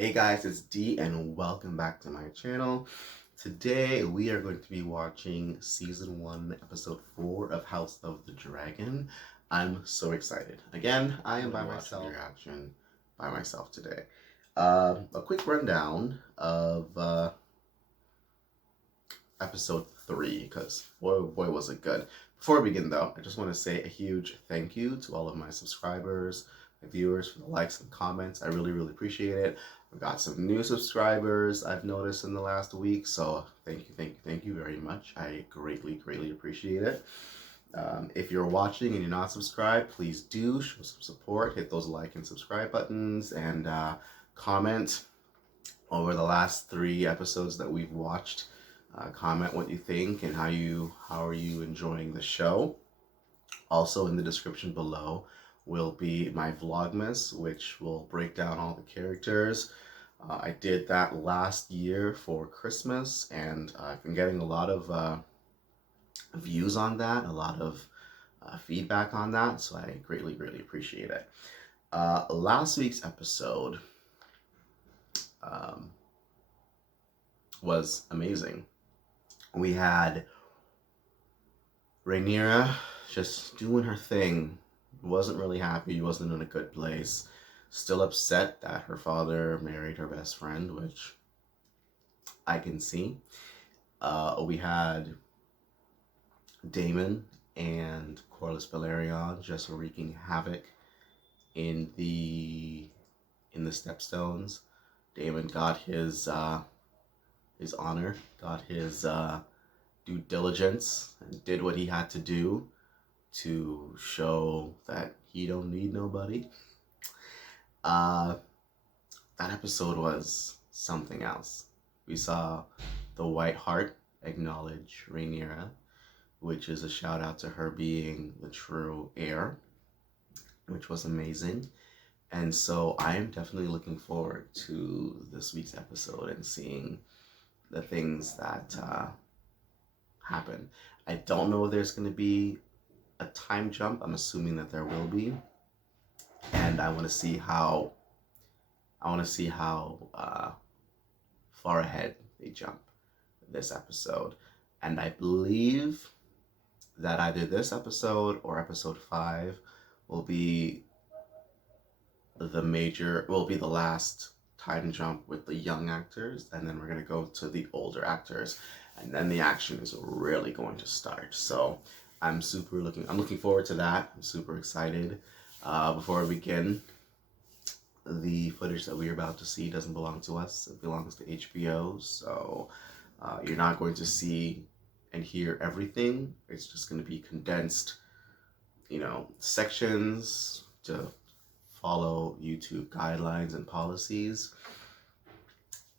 Hey guys, it's D and welcome back to my channel. Today we are going to be watching season 1 episode 4 of House of the Dragon. I'm so excited. Again, I am by myself. Reaction by myself today. A quick rundown of episode 3 because boy oh boy was it good. Before we begin though, I just want to say a huge thank you to all of my subscribers, my viewers for the likes and comments. I really appreciate it. I've got some new subscribers I've noticed in the last week, so thank you very much. I greatly appreciate it. If you're watching and you're not subscribed, please do show some support. Hit those like and subscribe buttons and comment over the last 3 episodes that we've watched. Comment what you think and how are you enjoying the show. Also in the description below will be my Vlogmas, which will break down all the characters. I did that last year for Christmas, and I've been getting a lot of views on that, a lot of feedback on that, so I greatly appreciate it. Last week's episode was amazing. We had Rhaenyra just doing her thing. Wasn't really happy, wasn't in a good place. Still upset that her father married her best friend, which I can see. We had Daemon and Corlys Velaryon just wreaking havoc in the Stepstones. Daemon got his honor, got his due diligence, and did what he had to do to show that he don't need nobody. That episode was something else. We saw the White Hart acknowledge Rhaenyra, which is a shout out to her being the true heir, which was amazing. And so I am definitely looking forward to this week's episode and seeing the things that happen. I don't know if there's going to be a time jump. I'm assuming that there will be, and I want to see how far ahead they jump this episode. And I believe that either this episode or episode 5 will be the last time jump with the young actors, and then we're going to go to the older actors, and then the action is really going to start. So I'm looking forward to that. I'm super excited. Before we begin, the footage that we're about to see doesn't belong to us. It belongs to HBO. So you're not going to see and hear everything. It's just going to be condensed, sections to follow YouTube guidelines and policies.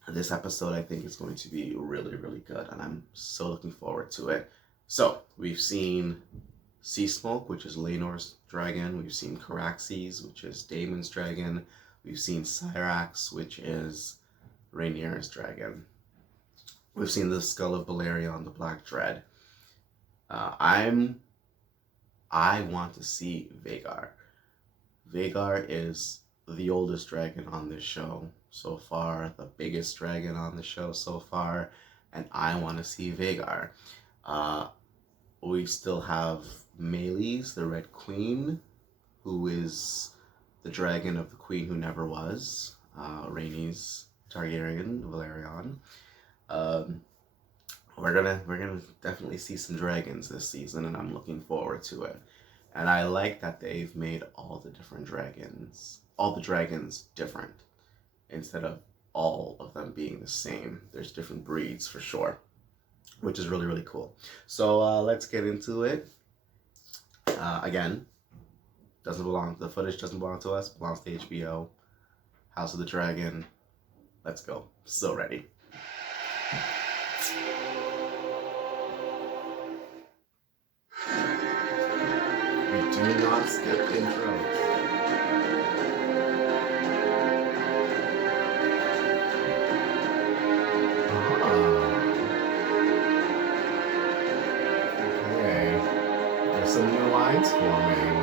This episode, I think, is going to be really good, and I'm so looking forward to it. So, we've seen Sea Smoke, which is Laenor's dragon. We've seen Caraxes, which is Daemon's dragon. We've seen Syrax, which is Rhaenyra's dragon. We've seen the Skull of Balerion, the Black Dread. I want to see Vhagar. Vhagar is the oldest dragon on this show so far, the biggest dragon on the show so far, and I want to see Vhagar. We still have Meleys, the Red Queen, who is the dragon of the Queen Who Never Was, Rhaenys Targaryen, Velaryon. We're gonna definitely see some dragons this season, and I'm looking forward to it. And I like that they've made all the dragons different, instead of all of them being the same. There's different breeds for sure, which is really cool. So let's get into it. Again, the footage doesn't belong to us, belongs to HBO. House of the Dragon. Let's go. So ready. We do not skip intros. Okay. There's some new lines forming.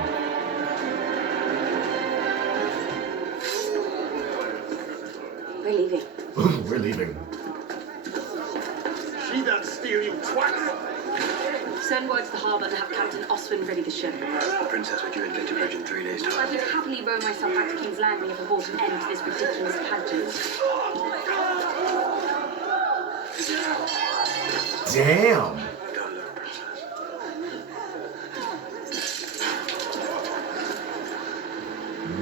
We're leaving. We're leaving. See that steel, you twat! Send word to the harbour and have Captain Oswin ready the ship. Princess, we're due in Bridge in 3 days' I time. would happily row myself back to King's Landing if I brought an end to this ridiculous pageant. Damn. Don't look, Princess.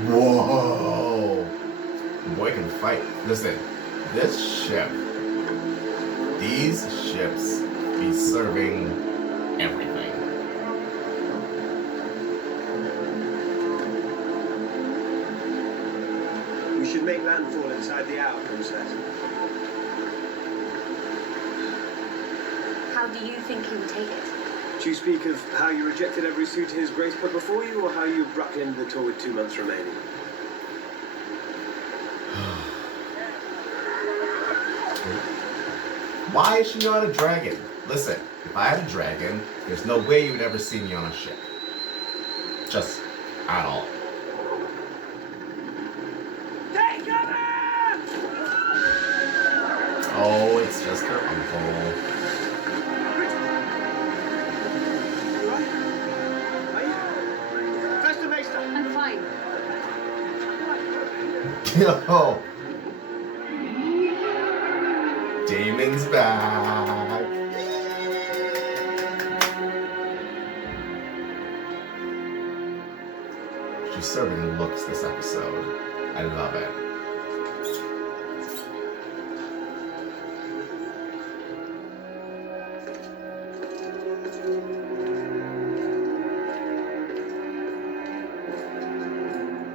Whoa. The boy can fight. Listen, this ship, these ships be serving everything. We should make landfall inside the hour, Princess. How do you think he would take it? Do you speak of how you rejected every suit his grace put before you, or how you abruptly ended the tour with 2 months remaining? Why is she not a dragon? Listen, if I had a dragon, there's no way you would ever see me on a ship. Just at all. Oh, it's just her uncle. I'm fine. Yo! Damon's back. She's serving looks this episode. I love it.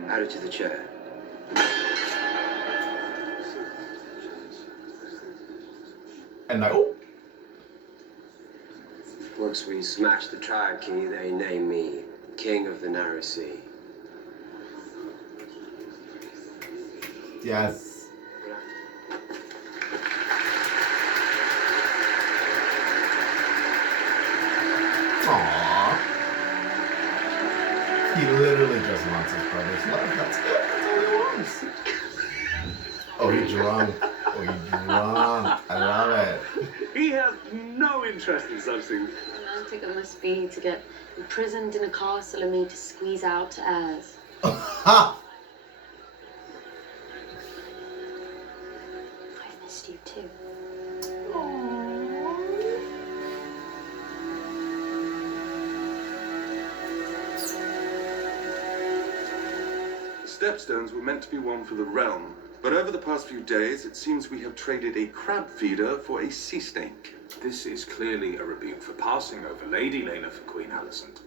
Add it to the chair. And oh, Once we smash the triarchy, they name me King of the Narrow Sea. yes. Aww. He literally just wants his brother's love. That's it. That's all he wants. Oh, he drunk. Oh, he drunk. I love it. He has no interest in such things. Romantic it must be to get imprisoned in a castle and made to squeeze out heirs. Ha! I've missed you too. The stepstones were meant to be one for the realm, but over the past few days, it seems we have traded a crab feeder for a sea snake. This is clearly a rebuke for passing over Lady Lena for Queen Alicent.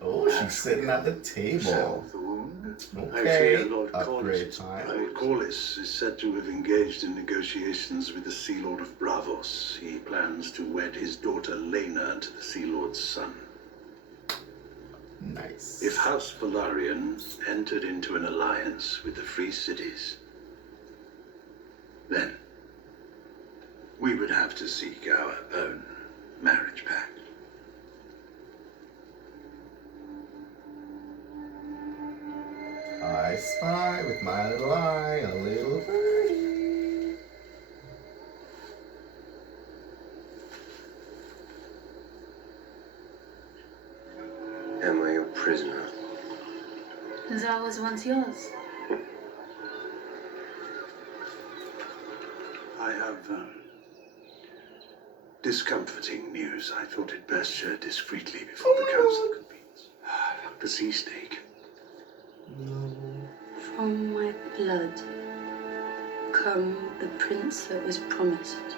Oh, she's sitting at the table. The wound. Okay, I fear Lord upgrade Corlys. time. Lord Corlys is said to have engaged in negotiations with the Sea Lord of Bravos. He plans to wed his daughter Lena to the Sea Lord's son. Nice. If House Velaryon entered into an alliance with the Free Cities, then we would have to seek our own marriage pact. I spy with my little eye a little birdie. Am I your prisoner? As I was once yours. I have discomforting news. I thought it best shared discreetly before the council convenes. The sea snake. From my blood come the prince that was promised.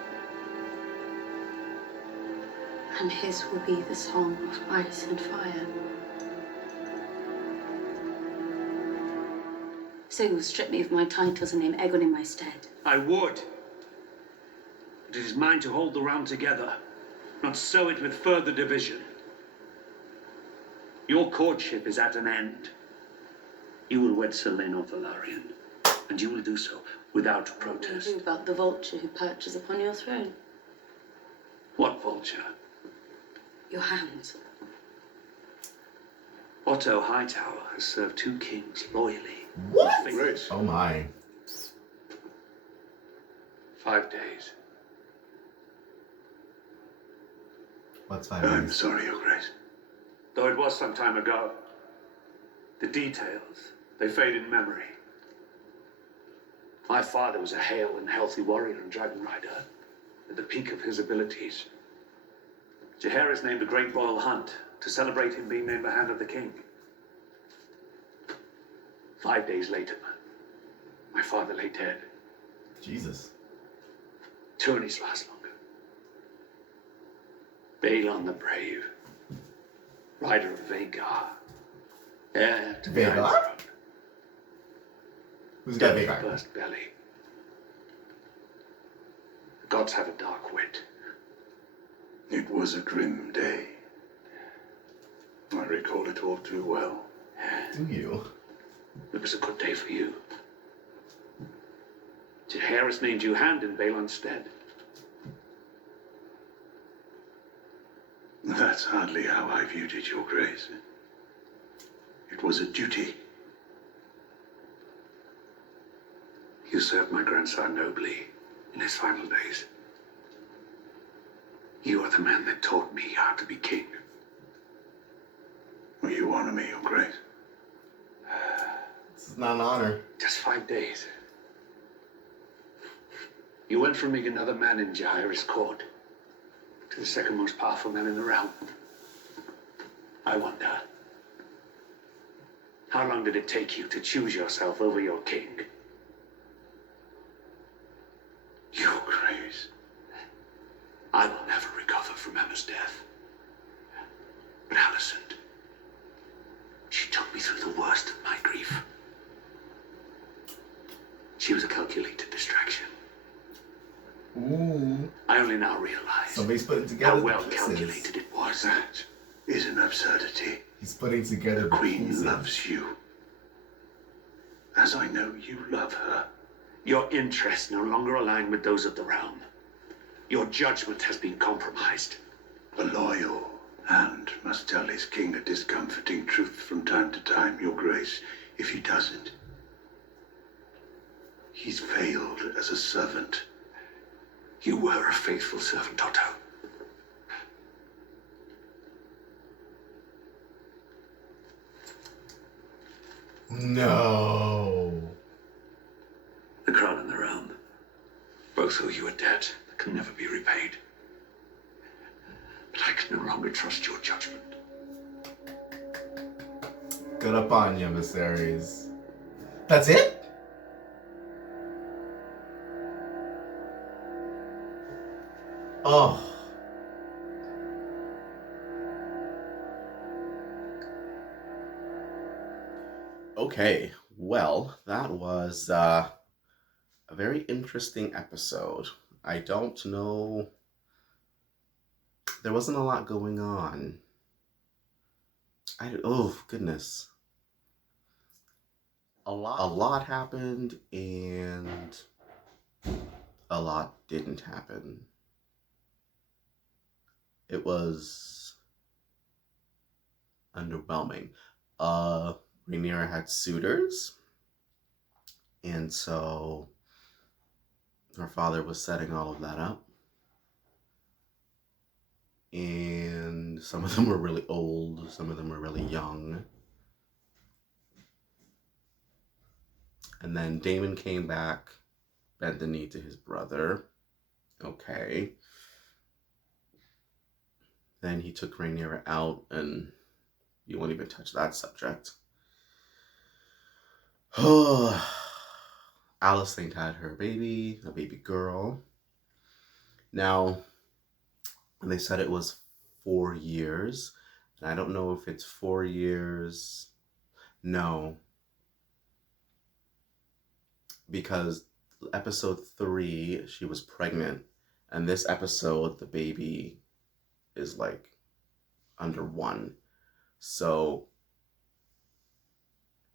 And his will be the song of ice and fire. So you will strip me of my titles and name Aegon in my stead. I would. But it is mine to hold the realm together, not sow it with further division. Your courtship is at an end. You will wed Selena Velaryon, and you will do so without What do you protest. do about the vulture who perches upon your throne? What vulture? Your hands. Otto Hightower has served 2 kings loyally. What? Faithfully. Oh my. 5 days. What's 5 I'm days? sorry, Your Grace. Though it was some time ago, the details, they fade in memory. My father was a hale and healthy warrior and dragon rider, at the peak of his abilities. Jaehaerys named a great royal hunt to celebrate him being named the Hand of the King. 5 days later, my father lay dead. Jesus. Tyrannies last longer. Balon the Brave, rider of Vagar, heir to the Vagar? Iron Throne. Who's got Deadly Vagar? burst belly. The gods have a dark wit. It was a grim day. I recall it all too well. Do you? It was a good day for you. Jaehaerys named you Hand in Balon's stead. That's hardly how I viewed it, Your Grace. It was a duty. You served my grandson nobly in his final days. You are the man that taught me how to be king. Will you honor me, Your Grace? This is not an honor. Just 5 days. You went from being another man in Jaehaerys' court to the second most powerful man in the realm. I wonder, how long did it take you to choose yourself over your king? Your Grace. I will never recover from Emma's death. But Alicent, she took me through the worst of my grief. She was a calculated distraction. Ooh. I only now realize Somebody's putting together how the well pieces. calculated it was. That is an absurdity. He's putting together The the Queen pieces. loves you. As I know you love her. Your interests no longer align with those of the realm. Your judgment has been compromised. A loyal Hand must tell his king a discomforting truth from time to time, Your Grace. If he doesn't, he's failed as a servant. You were a faithful servant, Otto. No. The crown and the realm both owe you a debt that can never be repaid. But I can no longer trust your judgment. Good up on you, emissaries. That's it? Oh. Okay, well, that was a very interesting episode. I don't know. There wasn't a lot going on. Oh, goodness. A lot happened, and a lot didn't happen. It was underwhelming. Rhaenyra had suitors, and so her father was setting all of that up. And some of them were really old, some of them were really young. And then Daemon came back, bent the knee to his brother. Okay. Then he took Rhaenyra out, and you won't even touch that subject. Alicent had her baby, a baby girl. Now, they said it was 4 years, and I don't know if it's 4 years. No. Because episode 3, she was pregnant, and this episode, the baby is like under 1. So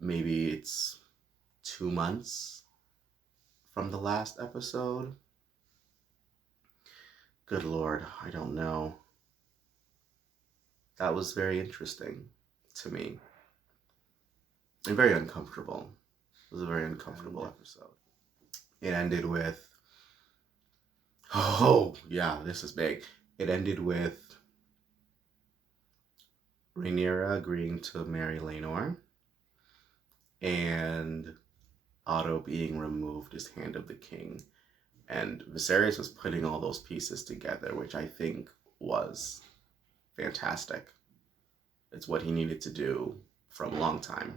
maybe it's 2 months from the last episode. Good Lord, I don't know. That was very interesting to me. And very uncomfortable. It was a very uncomfortable episode. It ended with Oh, yeah, this is big. It ended with Rhaenyra agreeing to marry Laenor and Otto being removed as Hand of the King. And Viserys was putting all those pieces together, which I think was fantastic. It's what he needed to do for a long time.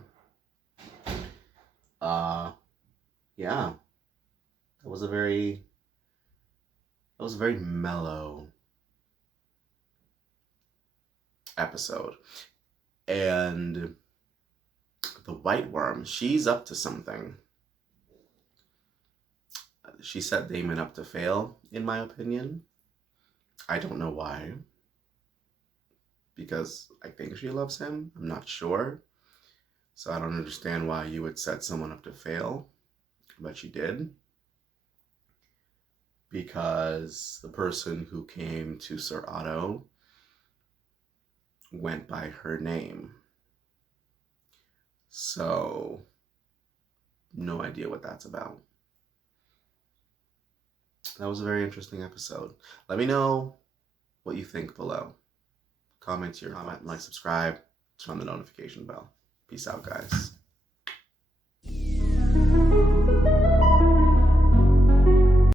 Yeah. That was a very mellow episode. And the White Worm, she's up to something. She set Daemon up to fail, in my opinion. I don't know why. Because I think she loves him. I'm not sure. So I don't understand why you would set someone up to fail. But she did. Because the person who came to Sir Otto went by her name. So, no idea what that's about. That was a very interesting episode. Let me know what you think below. Comment, like, subscribe, turn on the notification bell. Peace out, guys.